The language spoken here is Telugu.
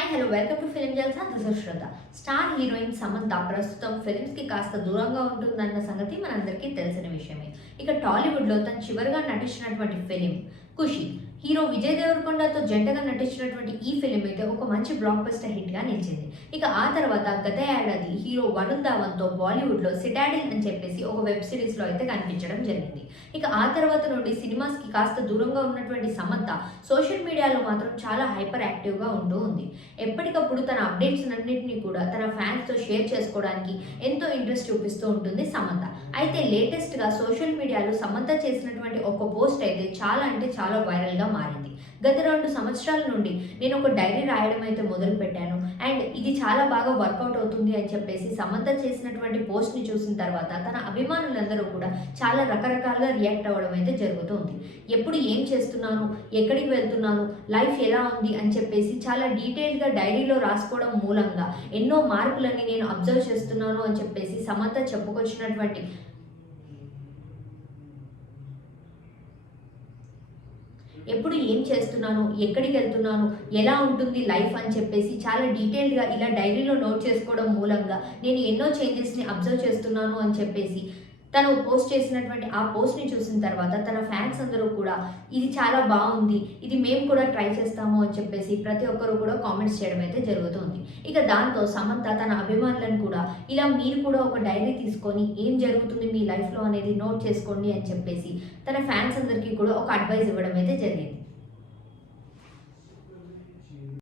Hi hello welcome to film Jalsa. This is Shraddha. Star heroine Samantha ప్రస్తుతం ఫిలిమ్స్ కి కాస్త దూరంగా ఉంటుందన్న సంగతి మనందరికీ తెలిసిన విషయమే. ఇక టాలీవుడ్ లో తను చివరిగా నటించినటువంటి ఫిలిం ఖుషి. హీరో విజయ్ దేవరకొండతో జంటగా నటించినటువంటి ఈ ఫిలిం అయితే ఒక మంచి బ్లాక్ బస్టర్ హిట్ గా నిలిచింది. ఇక ఆ తర్వాత గత ఏడాది హీరో వరుణ్ ధావన్తో బాలీవుడ్ లో సిటాడిల్ అని చెప్పేసి ఒక వెబ్ సిరీస్ లో అయితే కనిపించడం జరిగింది. ఇక ఆ తర్వాత నుండి సినిమాస్ కి కాస్త దూరంగా ఉన్నటువంటి సమంత సోషల్ మీడియాలో మాత్రం చాలా హైపర్ యాక్టివ్ గా ఉంటూ ఉంది. ఎప్పటికప్పుడు తన అప్డేట్స్ అన్నింటినీ కూడా తన ఫ్యాన్స్ తో షేర్ చేసుకోవడానికి ఎంతో ఇంట్రెస్ట్ చూపిస్తూ ఉంటుంది సమంత. అయితే లేటెస్ట్ గా సోషల్ మీడియాలో సమంత చేసినటువంటి ఒక పోస్ట్ అయితే చాలా అంటే చాలా వైరల్ గా మారింది. గత 2 సంవత్సరాల నుండి నేను ఒక డైరీ రాయడం అయితే మొదలు పెట్టాను అండ్ ఇది చాలా బాగా వర్కౌట్ అవుతుంది అని చెప్పేసి సమంత చేసినటువంటి పోస్ట్ ని చూసిన తర్వాత తన అభిమానులందరూ కూడా చాలా రకరకాలుగా రియాక్ట్ అవ్వడం అయితే జరుగుతుంది. ఎప్పుడు ఏం చేస్తున్నాను, ఎక్కడికి వెళ్తున్నాను, లైఫ్ ఎలా ఉంది అని చెప్పేసి చాలా డీటెయిల్డ్ గా డైరీలో రాసుకోవడం మూలంగా ఎన్నో మార్పులని నేను అబ్జర్వ్ చేస్తున్నాను అని చెప్పేసి సమంత చెప్పుకొచ్చినటువంటి ఎప్పుడు ఏం చేస్తున్నాను, ఎక్కడికి వెళ్తున్నాను, ఎలా ఉంటుంది లైఫ్ అని చెప్పేసి చాలా డీటెయిల్డ్గా ఇలా డైరీలో నోట్ చేసుకోవడం మూలంగా నేను ఎన్నో చేంజెస్ని అబ్జర్వ్ చేస్తున్నాను అని చెప్పేసి తను పోస్ట్ చేసినటువంటి ఆ పోస్ట్ని చూసిన తర్వాత తన ఫ్యాన్స్ అందరూ కూడా ఇది చాలా బాగుంది, ఇది మేము కూడా ట్రై చేస్తాము అని చెప్పేసి ప్రతి ఒక్కరు కూడా కామెంట్స్ చేయడం అయితే జరుగుతుంది. ఇక దాంతో సమంత తన అభిమానులను కూడా ఇలా మీరు కూడా ఒక డైరీ తీసుకొని ఏం జరుగుతుంది మీ లైఫ్లో అనేది నోట్ చేసుకోండి అని చెప్పేసి తన ఫ్యాన్స్ అందరికీ కూడా ఒక అడ్వైస్ ఇవ్వడం అయితే జరిగింది.